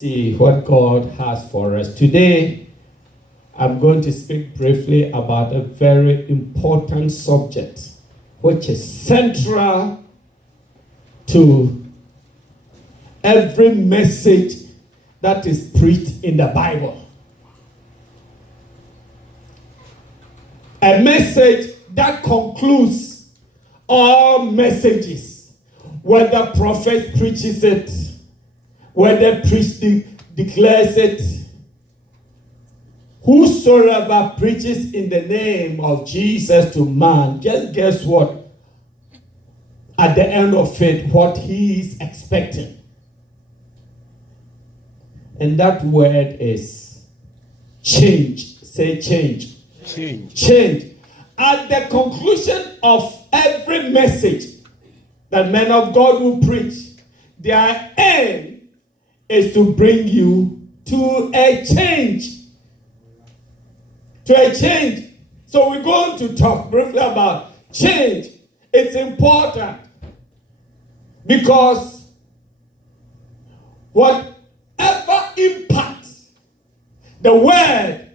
See what God has for us. Today, I'm going to speak briefly about a very important subject, which is central to every message that is preached in the Bible. A message that concludes all messages, whether prophet preaches it, whether priest declares it. Whosoever preaches in the name of Jesus to man, just guess what? At the end of it, what he is expecting. And that word is change. Say change. Change. Change. At the conclusion of every message that men of God will preach, their aim is to bring you to a change. To a change. So we're going to talk briefly about change. It's important because whatever impact the word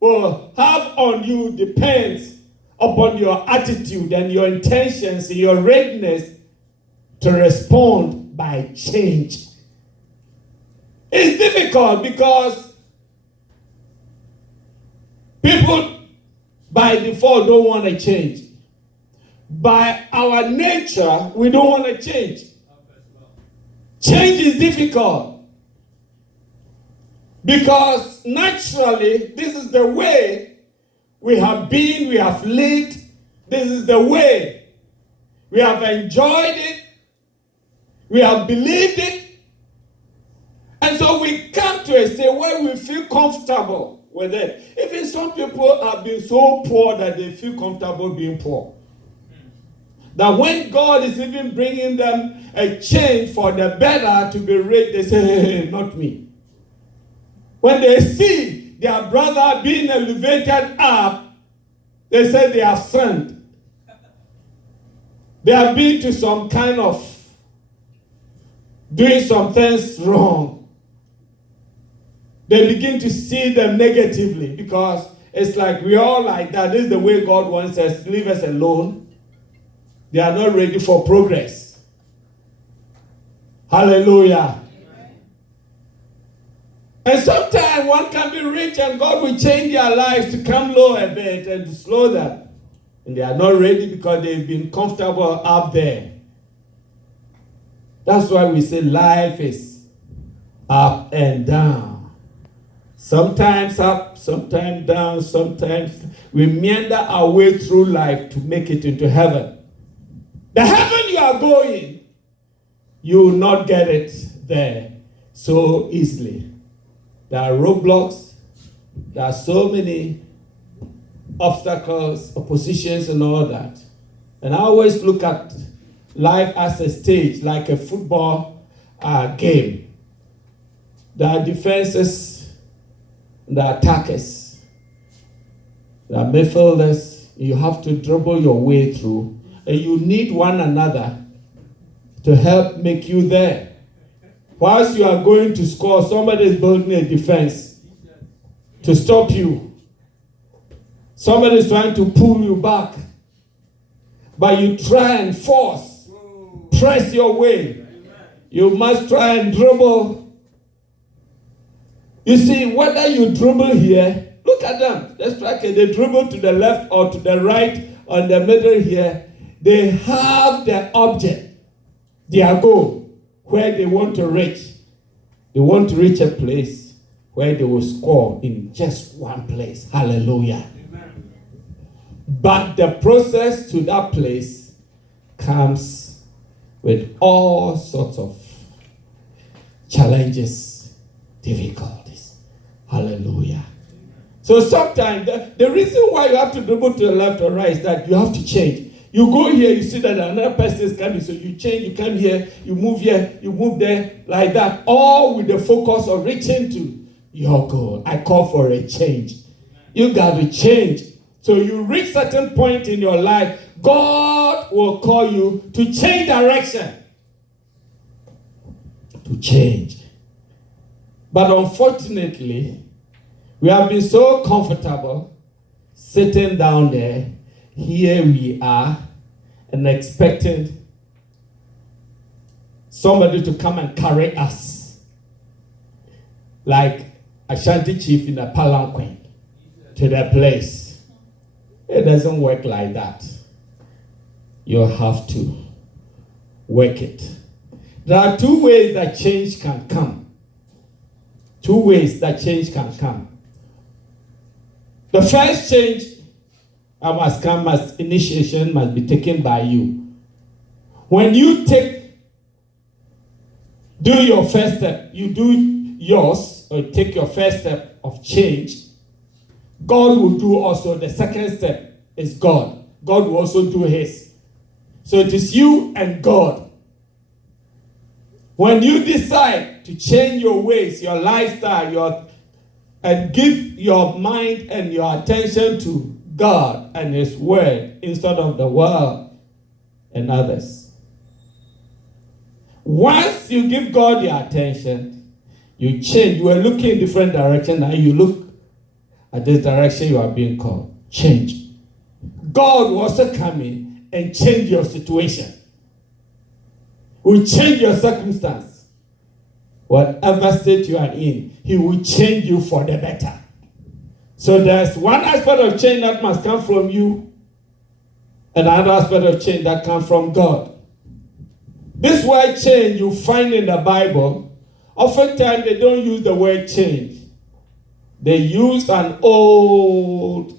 will have on you depends upon your attitude and your intentions and your readiness to respond by change. It's difficult because people by default don't want to change. By our nature, we don't want to change. Change is difficult because naturally, this is the way we have been, we have lived. This is the way we have enjoyed it. We have believed it. And so we come to a state where we feel comfortable with it. Even some people have been so poor that they feel comfortable being poor. That when God is even bringing them a change for the better to be rich, they say, hey, not me. When they see their brother being elevated up, they say they have sinned. They have been to some kind of doing some things wrong. They begin to see them negatively because it's like we all like that. This is the way God wants us. Leave us alone. They are not ready for progress. Hallelujah. Amen. And sometimes one can be rich and God will change their lives to come low a bit and to slow them. And they are not ready because they've been comfortable up there. That's why we say life is up and down. Sometimes up, sometimes down, sometimes we meander our way through life to make it into heaven. The heaven you are going, you will not get it there so easily. There are roadblocks, there are so many obstacles, oppositions, and all that. And I always look at life as a stage, like a football game. There are defenses, the attackers, the midfielders. You have to dribble your way through, and you need one another to help make you there. Whilst you are going to score, somebody is building a defense to stop you. Somebody is trying to pull you back, but you try and force, press your way. You must try and dribble. You see, whether you dribble here, look at them. The striker, they dribble to the left or to the right, or in the middle here. They have the object, their goal, where they want to reach. They want to reach a place where they will score in just one place. Hallelujah. Amen. But the process to that place comes with all sorts of challenges, difficulties. Hallelujah. So sometimes the reason why you have to dribble to the left or right is that you have to change. You go here, you see that another person is coming, so you change, you come here, you move there, like that, all with the focus of reaching to your goal. I call for a change. You got to change. So you reach certain point in your life, God will call you to change direction. To change. But unfortunately, we have been so comfortable sitting down there. Here we are, and expecting somebody to come and carry us like Ashanti chief in a palanquin to their place. It doesn't work like that. You have to work it. There are two ways that change can come. Two ways that change can come. The first change must come as initiation must be taken by you. When you do your first step, you do yours, or take your first step of change, God will do also the second step is God. God will also do his. So it is you and God. When you decide to change your ways, your lifestyle, and give your mind and your attention to God and his word instead of the world and others. Once you give God your attention, you change. You are looking in different direction, and you look at this direction you are being called. Change. God will also come in and change your situation. Will change your circumstance. Whatever state you are in, he will change you for the better. So there's one aspect of change that must come from you, and another aspect of change that comes from God. This word change you find in the Bible, oftentimes they don't use the word change. They use an old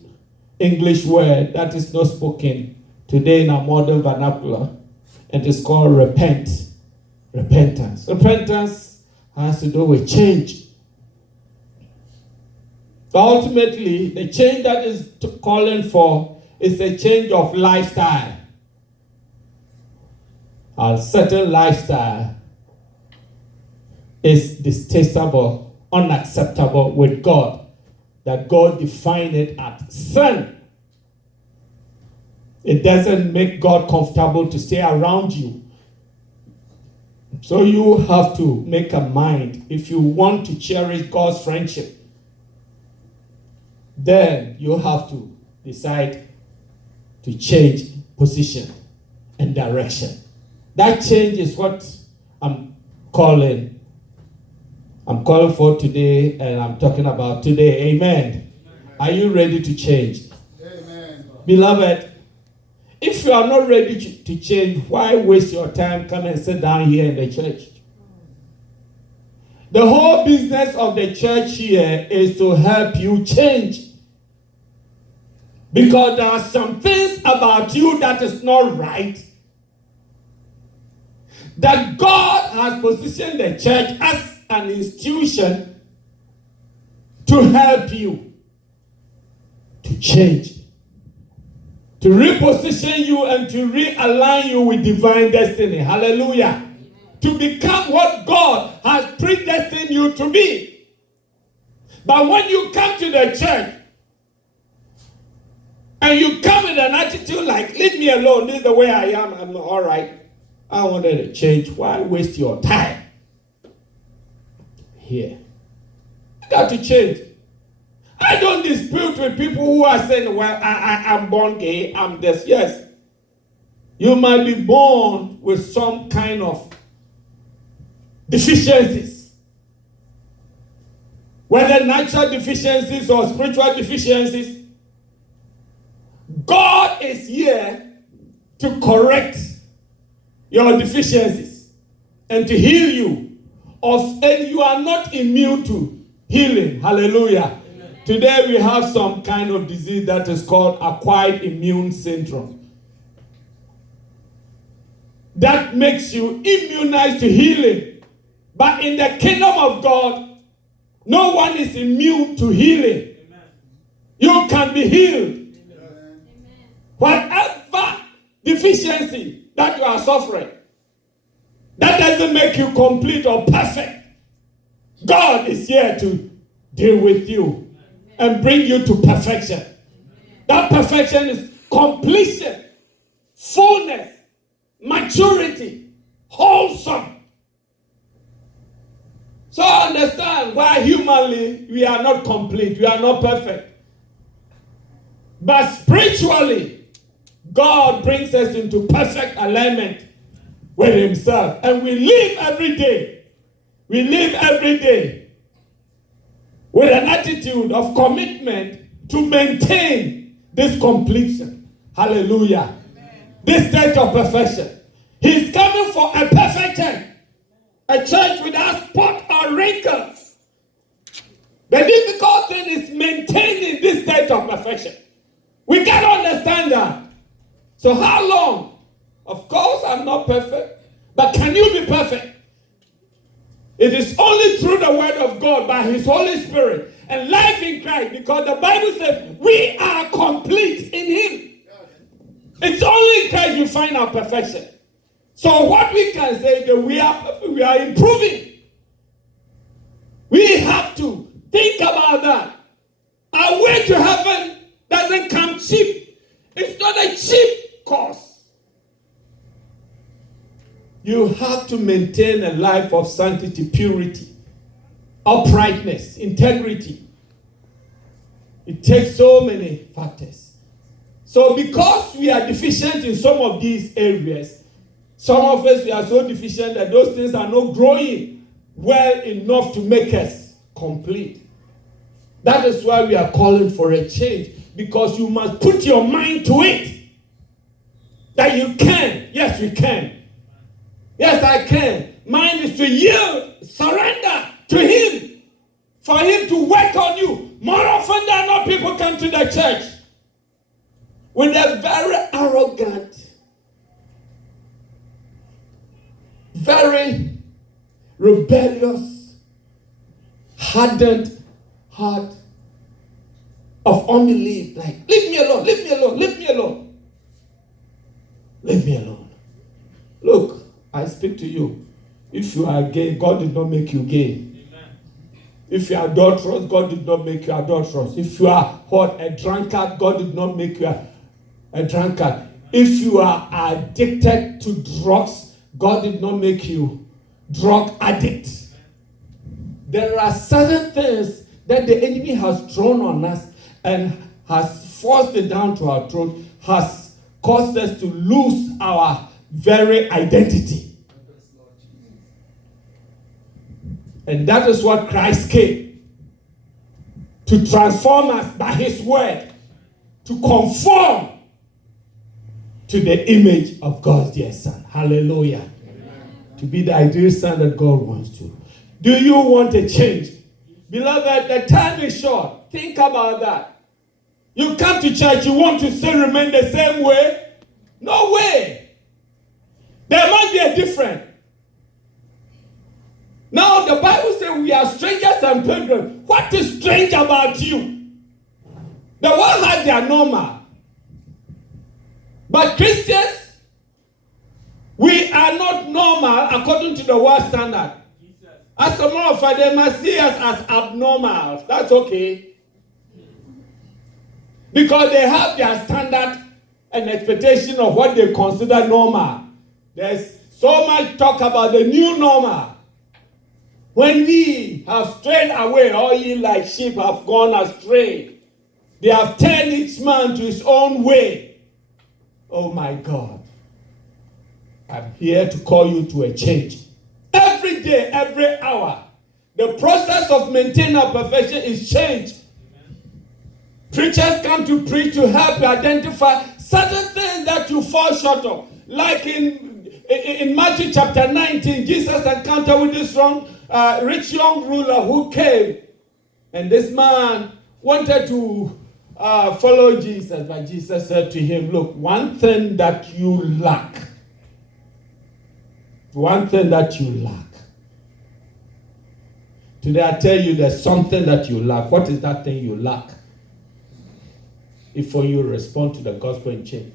English word that is not spoken today in our modern vernacular. It is called repent. Repentance. Repentance has to do with change. Ultimately, the change that is calling for is a change of lifestyle. A certain lifestyle is distasteful, unacceptable with God, that God defined it as sin. It doesn't make God comfortable to stay around you. So you have to make a mind. If you want to cherish God's friendship, then you have to decide to change position and direction. That change is what I'm calling for today, and I'm talking about today. Amen. Amen. Are you ready to change? Amen. Beloved, if you are not ready to change, why waste your time? Come and sit down here in the church. The whole business of the church here is to help you change. Because there are some things about you that is not right. That God has positioned the church as an institution to help you to change, to reposition you and to realign you with divine destiny. Hallelujah. Amen. To become what God has predestined you to be. But when you come to the church and you come with an attitude like, leave me alone, this is the way I am, I'm all right. I wanted to change. Why waste your time here? You got to change. I don't dispute with people who are saying, well, I'm born gay, I'm this. Yes. You might be born with some kind of deficiencies. Whether natural deficiencies or spiritual deficiencies, God is here to correct your deficiencies and to heal you. And you are not immune to healing. Hallelujah. Amen. Today we have some kind of disease that is called acquired immune syndrome. That makes you immunized to healing. But in the kingdom of God, no one is immune to healing. Amen. You can be healed. Amen. Whatever deficiency that you are suffering, that doesn't make you complete or perfect. God is here to deal with you and bring you to perfection. That perfection is completion, fullness, maturity, wholesome. So understand why humanly we are not complete, we are not perfect. But spiritually, God brings us into perfect alignment with himself. And we live every day. We live every day with an attitude of commitment to maintain this completion. Hallelujah. Amen. This state of perfection. He's coming for a perfect church. A church without spot or wrinkle. The difficult thing is maintaining this state of perfection. We cannot understand that. So how long? Of course, I'm not perfect. But can you be perfect? It is only through the word of God, by his Holy Spirit, and life in Christ. Because the Bible says we are complete in him. It's only in Christ you find our perfection. So what we can say is that we are improving. We have to think about that. Our way to heaven doesn't come cheap. It's not a cheap cost. You have to maintain a life of sanctity, purity, uprightness, integrity. It takes so many factors. So because we are deficient in some of these areas, some of us, we are so deficient that those things are not growing well enough to make us complete. That is why we are calling for a change. Because you must put your mind to it. That you can. Yes, we can. Yes, I can. Mine is to yield, surrender to him. For him to work on you. More often than not, people come to the church with a very arrogant, very rebellious, hardened heart of unbelief. Like, leave me alone, leave me alone, leave me alone. Leave me alone. Look, I speak to you. If you are gay, God did not make you gay. Amen. If you are adulterous, God did not make you adulterous. If you are a drunkard, God did not make you a drunkard. If you are addicted to drugs, God did not make you drug addict. There are certain things that the enemy has thrown on us and has forced it down to our throat, has caused us to lose our very identity. And that is what Christ came to transform us by his word, to conform to the image of God's dear Son. Hallelujah. Amen. To be the ideal son that God wants to. Do you want a change? Beloved, the time is short. Think about that. You come to church, you want to still remain the same way? No way. There must be a difference. Now, the Bible says we are strangers and pilgrims. What is strange about you? The world has their normal. But Christians, we are not normal according to the world standard. As a matter of fact, they must see us as abnormal. That's okay. Because they have their standard and expectation of what they consider normal. There's so much talk about the new normal. When we have strayed away, all ye like sheep have gone astray. They have turned each man to his own way. Oh my God. I'm here to call you to a change. Every day, every hour, the process of maintaining our perfection is change. Preachers come to preach to help you identify certain things that you fall short of. Like in Matthew chapter 19, Jesus encountered with this rich young ruler who came. And this man wanted to follow Jesus. But Jesus said to him, look, one thing that you lack. One thing that you lack. Today I tell you there's something that you lack. What is that thing you lack? If when you respond to the gospel and change,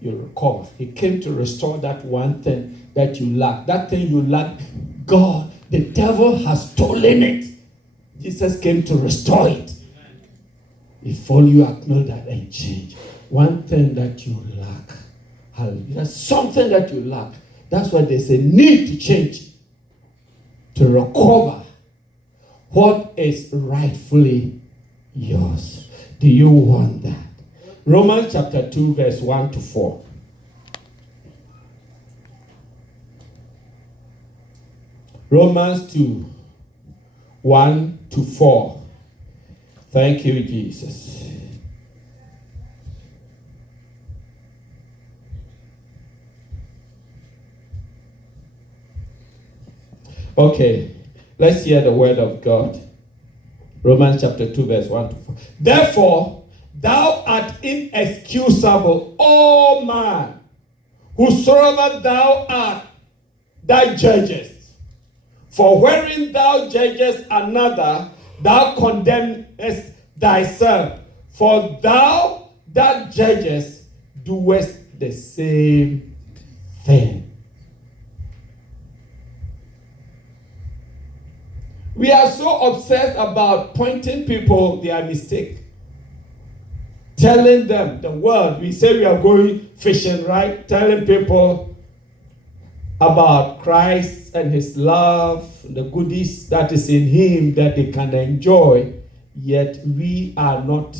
you recover. He came to restore that one thing that you lack. That thing you lack, God, the devil has stolen it. Jesus came to restore it. If all you acknowledge that and change, one thing that you lack. Hallelujah. There's something that you lack. That's why there's a need to change, to recover what is rightfully yours. Do you want that? Romans chapter 2, verse 1 to 4. Romans 2, 1 to 4. Thank you, Jesus. Okay, let's hear the word of God. Romans chapter 2, verse 1 to 4. Therefore, thou art inexcusable, O man, whosoever thou art, that judgest. For wherein thou judgest another, thou condemnest thyself. For thou that judgest doest the same thing. We are so obsessed about pointing people their mistake. Telling them the world, we say we are going fishing, right? Telling people about Christ and his love, the goodies that is in him that they can enjoy, yet we are not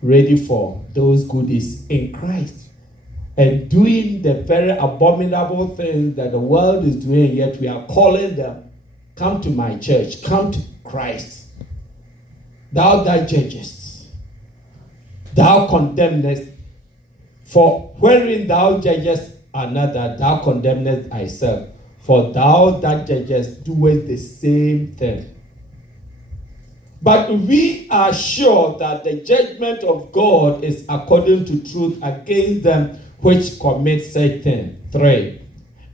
ready for those goodies in Christ. And doing the very abominable things that the world is doing, yet we are calling them, come to my church, come to Christ. Thou that judgest, thou condemnest, for wherein thou judgest another, thou condemnest thyself. For thou that judgest doest the same thing. But we are sure that the judgment of God is according to truth against them which commit such things. 3.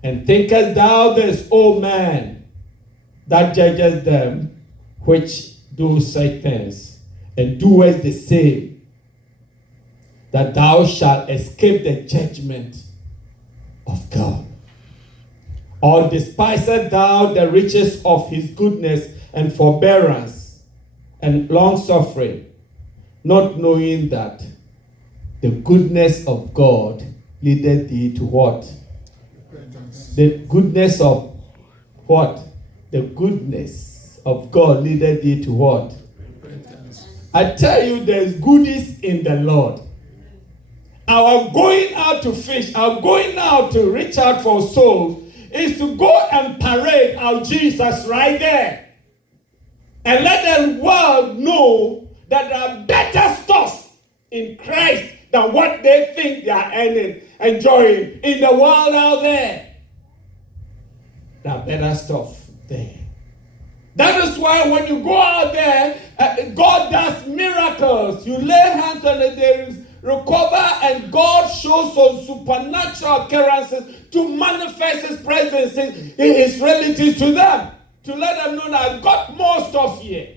And thinkest thou this, O man, that judges them which do such things, and doest the same, that thou shalt escape the judgment of God? Or despisest thou the riches of his goodness and forbearance and long-suffering, not knowing that the goodness of God leadeth thee to what? Repentance. The goodness of what? The goodness of God leadeth thee to what? Repentance. I tell you, there's goodies in the Lord. Our going out to fish, our going out to reach out for souls, is to go and parade our Jesus right there. And let the world know that there are better stuff in Christ than what they think they are enjoying in the world out there. There are better stuff there. That is why when you go out there, God does miracles. You lay hands on it, there is recover, and God shows some supernatural occurrences to manifest his presence in his relatives to them, to let them know that I've got more stuff here.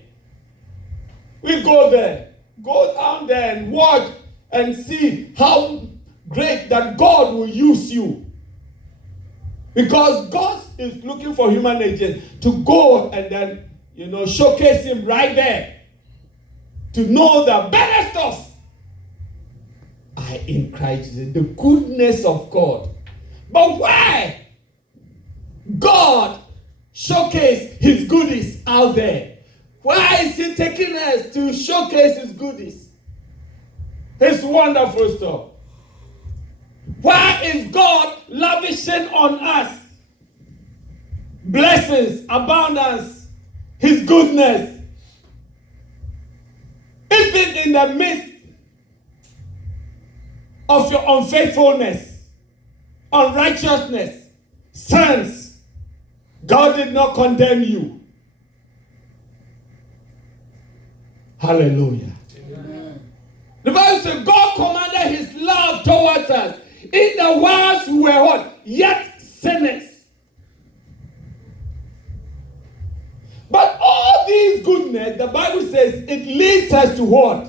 We go there, go down there and watch and see how great that God will use you. Because God is looking for human agents to go and then, showcase him right there. To know the better stuff in Christ Jesus, the goodness of God. But why God showcase his goodies out there? Why is he taking us to showcase his goodies? His wonderful stuff. Why is God lavishing on us blessings, abundance, his goodness? Even in the midst of your unfaithfulness, unrighteousness, sins, God did not condemn you. Hallelujah. Amen. The Bible says God commanded his love towards us in the whilst we were what? Yet sinners. But all these goodness, the Bible says, it leads us to what?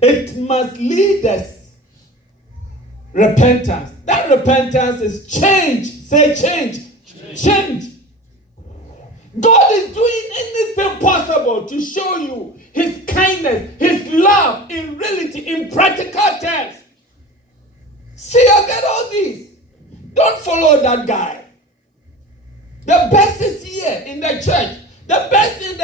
It must lead us repentance. That repentance is change. Say change. Change. God is doing anything possible to show you his kindness, his love in reality, in practical terms. See, I get all these. Don't follow that guy. The best is here in the church. The best in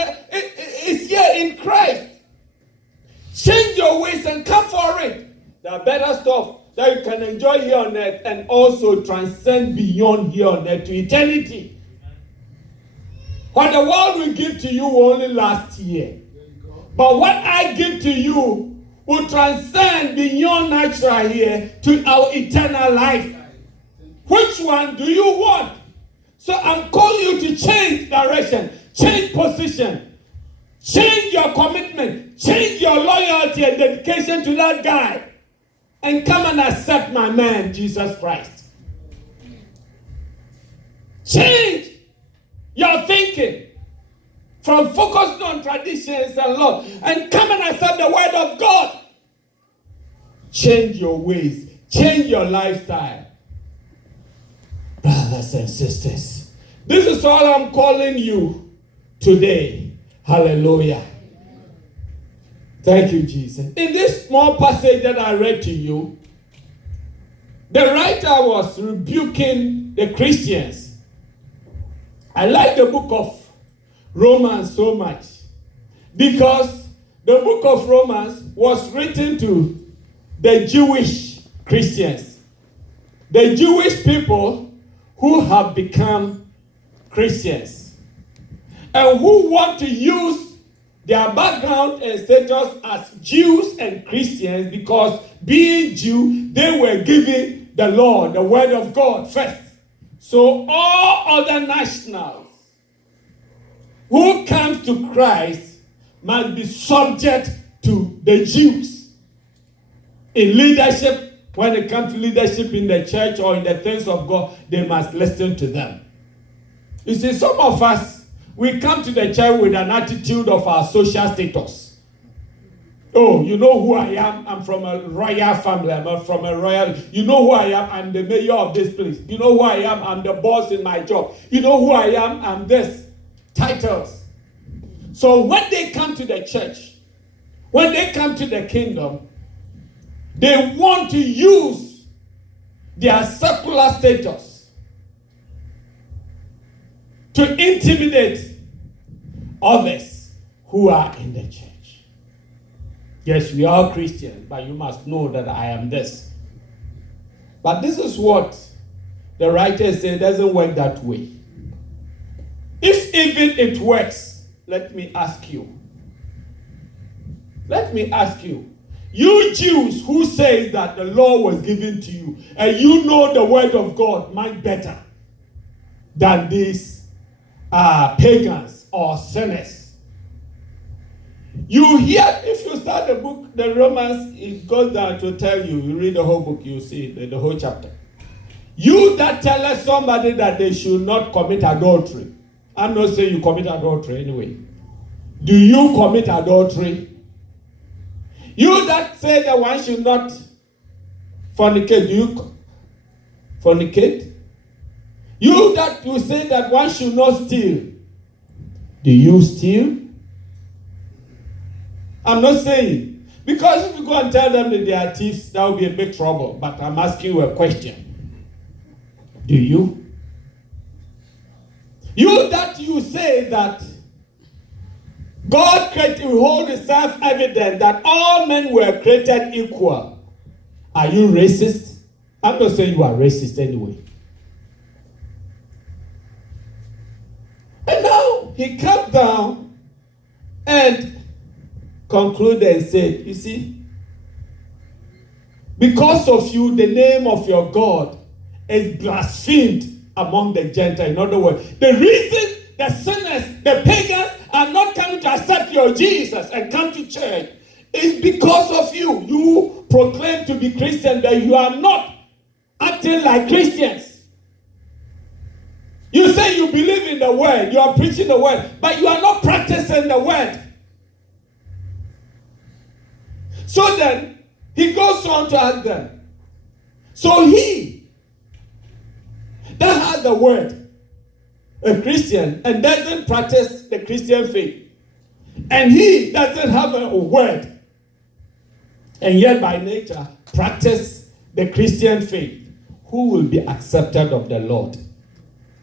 There are better stuff that you can enjoy here on earth and also transcend beyond here on earth to eternity. What the world will give to you will only last here. But what I give to you will transcend beyond natural here to our eternal life. Which one do you want? So I'm calling you to change direction, change position, change your commitment, change your loyalty and dedication to that guy, and come and accept my man, Jesus Christ. Change your thinking from focusing on traditions and law, and come and accept the word of God. Change your ways, change your lifestyle. Brothers and sisters, this is all I'm calling you today. Hallelujah. Thank you, Jesus. In this small passage that I read to you, the writer was rebuking the Christians. I like the book of Romans so much because the book of Romans was written to the Jewish Christians, the Jewish people who have become Christians and who want to use their background and status as Jews and Christians because being Jew, they were given the law, the word of God first. So all other nationals who comes to Christ must be subject to the Jews. In leadership, when it comes to leadership in the church or in the things of God, they must listen to them. You see, some of us, we come to the church with an attitude of our social status. Oh, you know who I am? I'm from a royal family. I'm from a royal. You know who I am? I'm the mayor of this place. You know who I am? I'm the boss in my job. You know who I am? I'm this. Titles. So when they come to the church, when they come to the kingdom, they want to use their secular status to intimidate others who are in the church. Yes, we are Christians, but you must know that I am this. But this is what the writers say doesn't work that way. If even it works, let me ask you. You Jews who say that the law was given to you, and you know the word of God much better than these pagans or sinners. You hear, if you start the book, the Romans, it goes down to tell you, you read the whole book, you see the whole chapter. You that tell somebody that they should not commit adultery. I'm not saying you commit adultery anyway. Do you commit adultery? You that say that one should not fornicate, do you fornicate? You that you say that one should not steal, do you steal? I'm not saying. Because if you go and tell them that they are thieves, that will be a big trouble. But I'm asking you a question. Do you? You that you say that God created, hold itself evident that all men were created equal. Are you racist? I'm not saying you are racist anyway. And now he came down and concluded and said, you see, because of you, the name of your God is blasphemed among the Gentiles. In other words, the reason the sinners, the pagans, are not coming to accept your Jesus and come to church is because of you. You proclaim to be Christian, but you are not acting like Christians. You say you believe in the word, you are preaching the word, but you are not practicing the word. So then, he goes on to ask them. So he that has the word, a Christian, and doesn't practice the Christian faith, and he doesn't have a word, and yet by nature practice the Christian faith, who will be accepted of the Lord?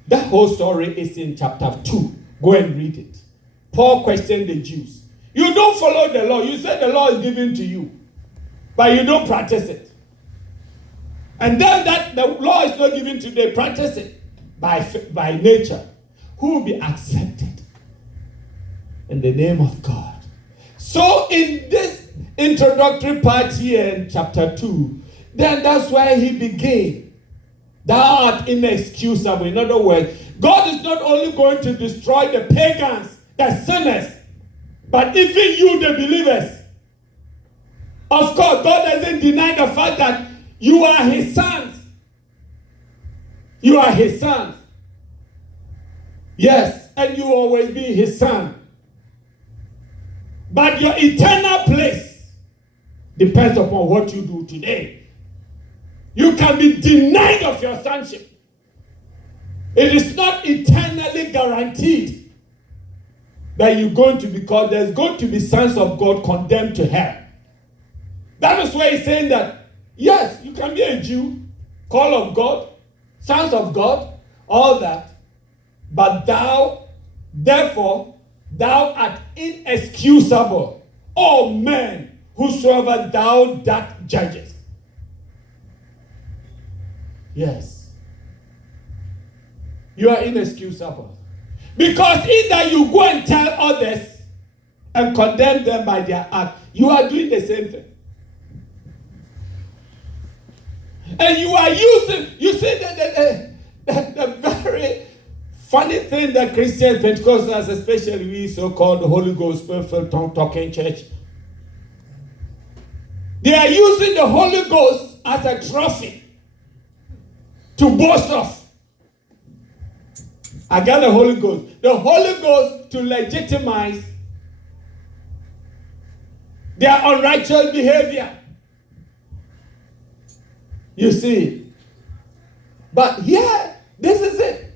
That whole story is in chapter 2. Go and read it. Paul questioned the Jews. You don't follow the law. You say the law is given to you. but you don't practice it. And then that the law is not given today, practice it by nature. Who will be accepted in the name of God? So in this introductory part here in chapter 2, then that's where he began. Thou art inexcusable. In other words, God is not only going to destroy the pagans, the sinners, but even you, the believers. Of course, God doesn't deny the fact that you are his sons. You are his sons. Yes, and you will always be his son. But your eternal place depends upon what you do today. You can be denied of your sonship. It is not eternally guaranteed that you're going to be called. There's going to be sons of God condemned to hell. That is why he's saying that, yes, you can be a Jew, call of God, sons of God, all that. But thou, therefore, thou art inexcusable, O man, whosoever thou that judgest. Yes. You are inexcusable. Because either you go and tell others and condemn them by their act, you are doing the same thing. And you are using, you see the very funny thing that Christians, Pentecostals, especially we so-called Holy Ghost, Spirit-filled, tongue-talking church, they are using the Holy Ghost as a trophy to boast of. I got the Holy Ghost. The Holy Ghost to legitimize their unrighteous behavior. You see. But yeah, this is it.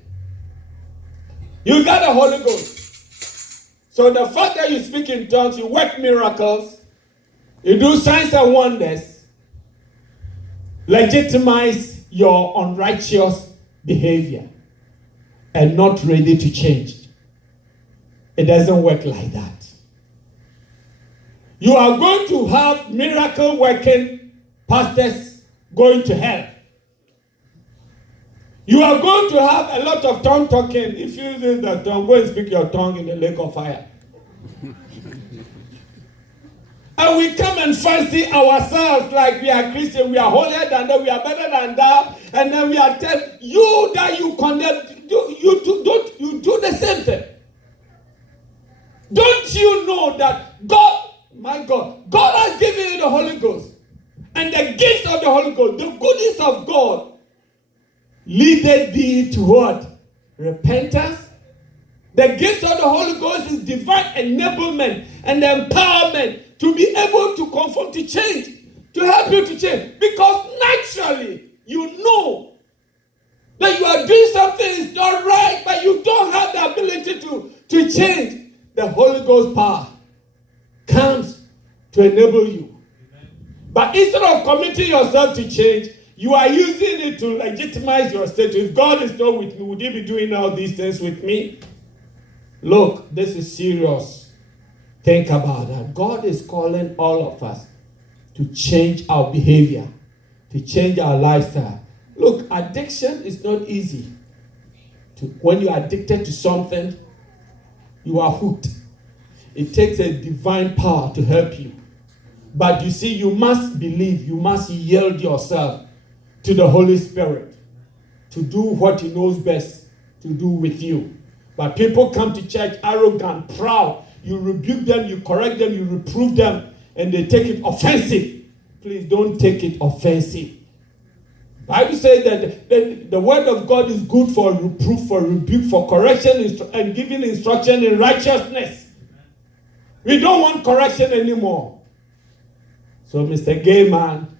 You got the Holy Ghost. So the fact that you speak in tongues, you work miracles, you do signs and wonders, legitimize your unrighteous behavior and not ready to change. It doesn't work like that. You are going to have miracle working pastors going to hell. You are going to have a lot of tongue talking. If you use the tongue, go and speak your tongue in the lake of fire. And we come and fancy ourselves like we are Christian, we are holier than that, we are better than that, and then we are telling you that you condemn, you do the same thing. Don't you know that God, my God has given you the Holy Ghost, and the gifts of the Holy Ghost, the goodness of God, leadeth thee to what? Repentance. The gifts of the Holy Ghost is divine enablement and empowerment to be able to conform to change, to help you to change. Because naturally, you know that you are doing something is not right, but you don't have the ability to change. The Holy Ghost power comes to enable you. But instead of committing yourself to change, you are using it to legitimize your status. If God is not with me, would he be doing all these things with me? Look, this is serious. Think about that. God is calling all of us to change our behavior, to change our lifestyle. Look, addiction is not easy. When you are addicted to something, you are hooked. It takes a divine power to help you. But you see, you must believe, you must yield yourself to the Holy Spirit to do what he knows best to do with you. But people come to church arrogant, proud. You rebuke them, you correct them, you reprove them, and they take it offensive. Please don't take it offensive. Bible says that the word of God is good for reproof, for rebuke, for correction, and giving instruction in righteousness. We don't want correction anymore. So, Mr. Gay Man,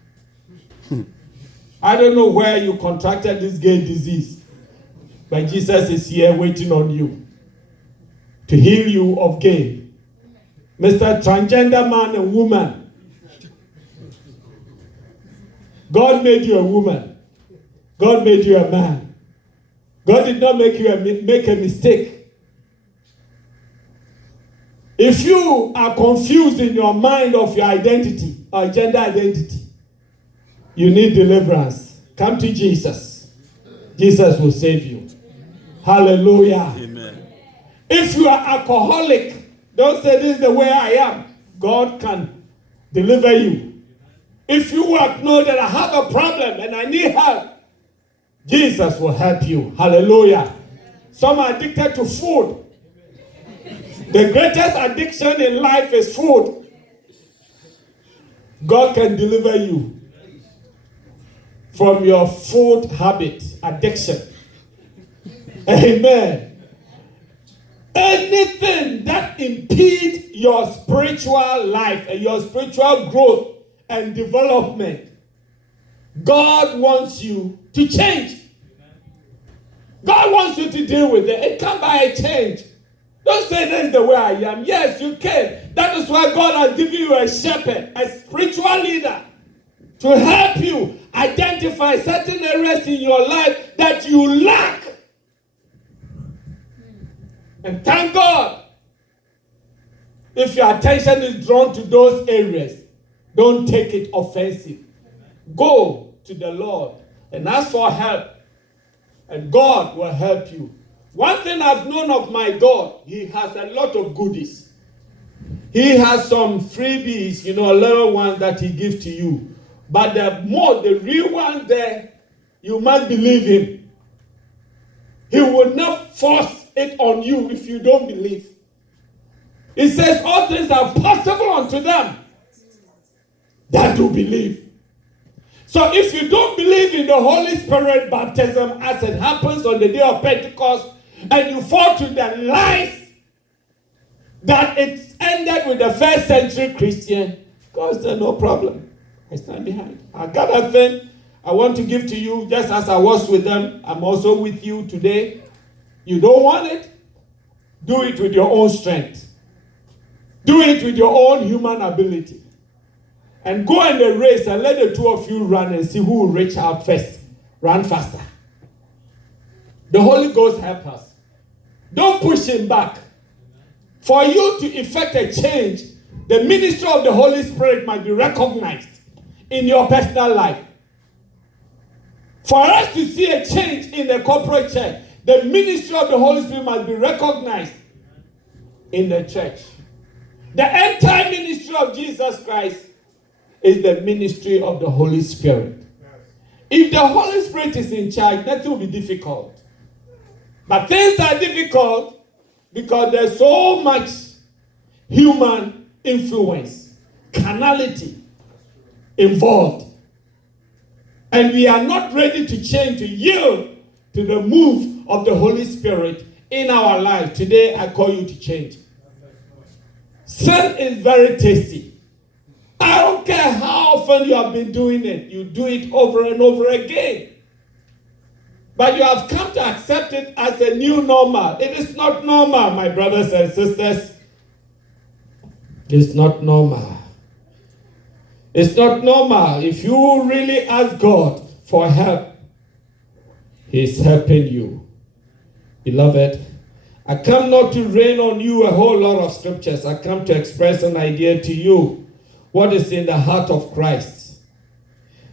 I don't know where you contracted this gay disease, but Jesus is here waiting on you to heal you of gay. Mr. Transgender man and woman, God made you a woman. God made you a man. God did not make you make a mistake. If you are confused in your mind of your identity, or gender identity, you need deliverance, come to Jesus. Jesus will save you. Hallelujah. Amen. If you are alcoholic, don't say this is the way I am. God can deliver you. If you know that I have a problem and I need help, Jesus will help you. Hallelujah. Some are addicted to food. The greatest addiction in life is food. God can deliver you from your food habit, addiction. Amen. Anything that impedes your spiritual life and your spiritual growth and development, God wants you to change. God wants you to deal with it. It comes by a change. Don't say this is the way I am. Yes, you can. That is why God has given you a shepherd, a spiritual leader, to help you identify certain areas in your life that you lack. And thank God, if your attention is drawn to those areas, don't take it offensive. Go to the Lord and ask for help, and God will help you. One thing I've known of my God, He has a lot of goodies. He has some freebies, little ones that He gives to you. But the real one there, you must believe Him. He will not force it on you if you don't believe. He says all things are possible unto them that do believe. So if you don't believe in the Holy Spirit baptism as it happens on the day of Pentecost, and you fall to the lies that it ended with the first century Christian, God said, no problem. I stand behind. I got a thing I want to give to you, just as I was with them. I'm also with you today. You don't want it? Do it with your own strength. Do it with your own human ability. And go in the race and let the two of you run and see who will reach out first. Run faster. The Holy Ghost help us. Don't push Him back. For you to effect a change, the ministry of the Holy Spirit must be recognized in your personal life. For us to see a change in the corporate church, the ministry of the Holy Spirit must be recognized in the church. The entire ministry of Jesus Christ is the ministry of the Holy Spirit. If the Holy Spirit is in charge, nothing will be difficult. But things are difficult because there's so much human influence, carnality involved. And we are not ready to change, to yield to the move of the Holy Spirit in our life. Today, I call you to change. Sin is very tasty. I don't care how often you have been doing it. You do it over and over again. But you have come to accept it as a new normal. It is not normal, my brothers and sisters. It's not normal. It's not normal. If you really ask God for help, He's helping you. Beloved, I come not to rain on you a whole lot of scriptures. I come to express an idea to you. What is in the heart of Christ?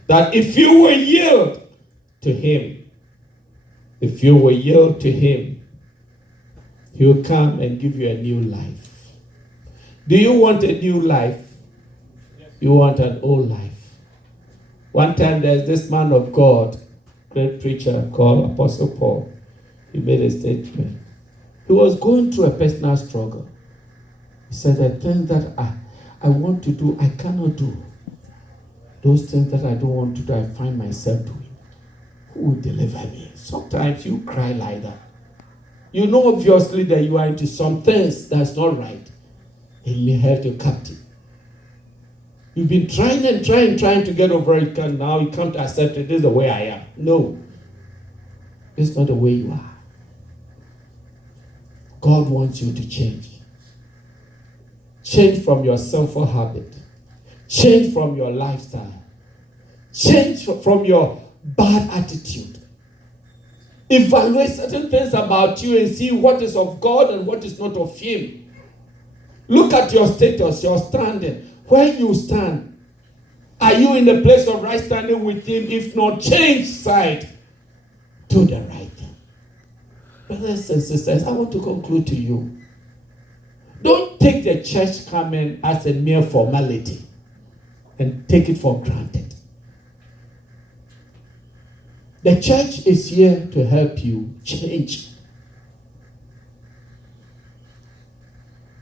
That if you will yield to Him, if you will yield to Him, He will come and give you a new life. Do you want a new life? You want an old life. One time there's this man of God, great preacher called Apostle Paul. He made a statement. He was going through a personal struggle. He said, the things that I want to do, I cannot do. Those things that I don't want to do, I find myself doing. Who will deliver me? Sometimes you cry like that. You know obviously that you are into some things that's not right. It may held you captive. You've been trying to get over it, and now you can't accept it. This is the way I am. No. This is not the way you are. God wants you to change. Change from your sinful habit. Change from your lifestyle. Change from your bad attitude. Evaluate certain things about you and see what is of God and what is not of Him. Look at your status, your standing, where you stand. Are you in the place of right standing with him? If not, change side to the right. Brothers and sisters, I want to conclude to you. Don't take the church coming as a mere formality and take it for granted. The church is here to help you change.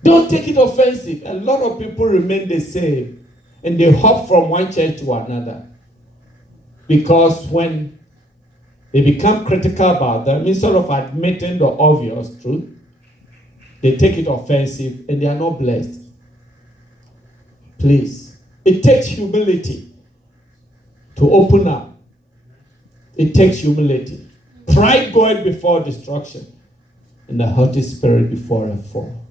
Don't take it offensive. A lot of people remain the same and they hop from one church to another. Because when they become critical about them, instead of admitting the obvious truth, they take it offensive and they are not blessed. Please, it takes humility to open up. It takes humility. Pride goeth before destruction, and the haughty spirit before a fall.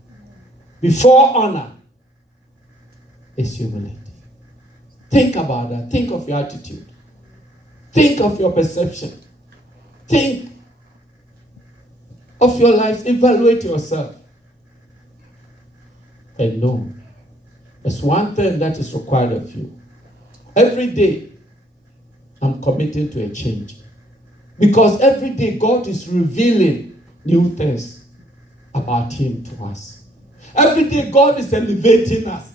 Before honor is humility. Think about that. Think of your attitude. Think of your perception. Think of your life. Evaluate yourself. And know, there's one thing that is required of you. Every day, I'm committing to a change. Because every day, God is revealing new things about him to us. Every day, God is elevating us.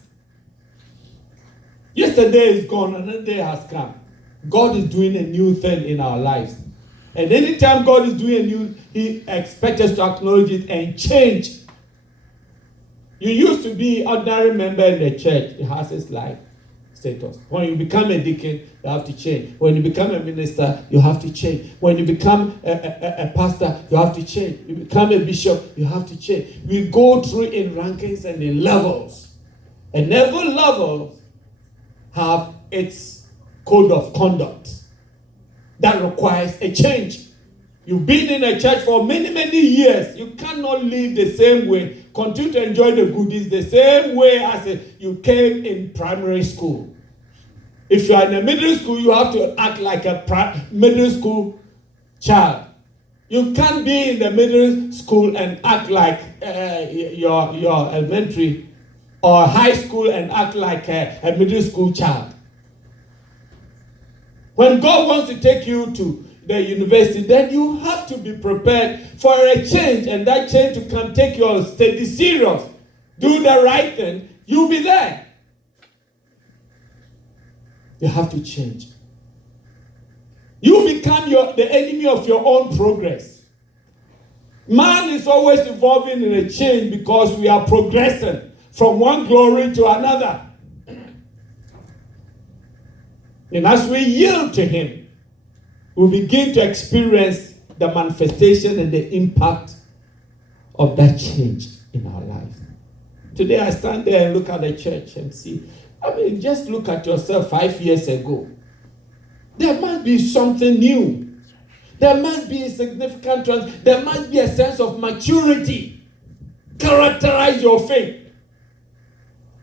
Yesterday is gone, another day has come. God is doing a new thing in our lives. And anytime God is doing a new, he expects us to acknowledge it and change. You used to be an ordinary member in the church. It has its life status. When you become a deacon, you have to change. When you become a minister, you have to change. When you become a pastor, you have to change. You become a bishop, you have to change. We go through in rankings and in levels. And every level have its code of conduct that requires a change. You've been in a church for many, many years. You cannot live the same way. Continue to enjoy the goodies the same way as you came in primary school. If you are in a middle school, you have to act like a middle school child. You can't be in the middle school and act like your elementary or high school and act like a middle school child. When God wants to take you to the university, then you have to be prepared for a change, and that change to come take your study serious. Do the right thing, you'll be there. You have to change. You become the enemy of your own progress. Man is always evolving in a change because we are progressing from one glory to another. And as we yield to him, we begin to experience the manifestation and the impact of that change in our life. Today I stand there and look at the church and see, just look at yourself 5 years ago. There must be something new. There must be a significant there must be a sense of maturity. Characterize your faith.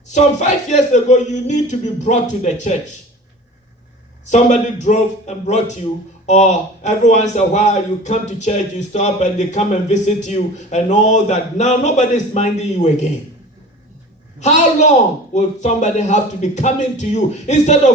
Some 5 years ago, you need to be brought to the church. Somebody drove and brought you, or every once in a while you come to church, you stop and they come and visit you and all that. Now nobody's minding you again. How long will somebody have to be coming to you instead of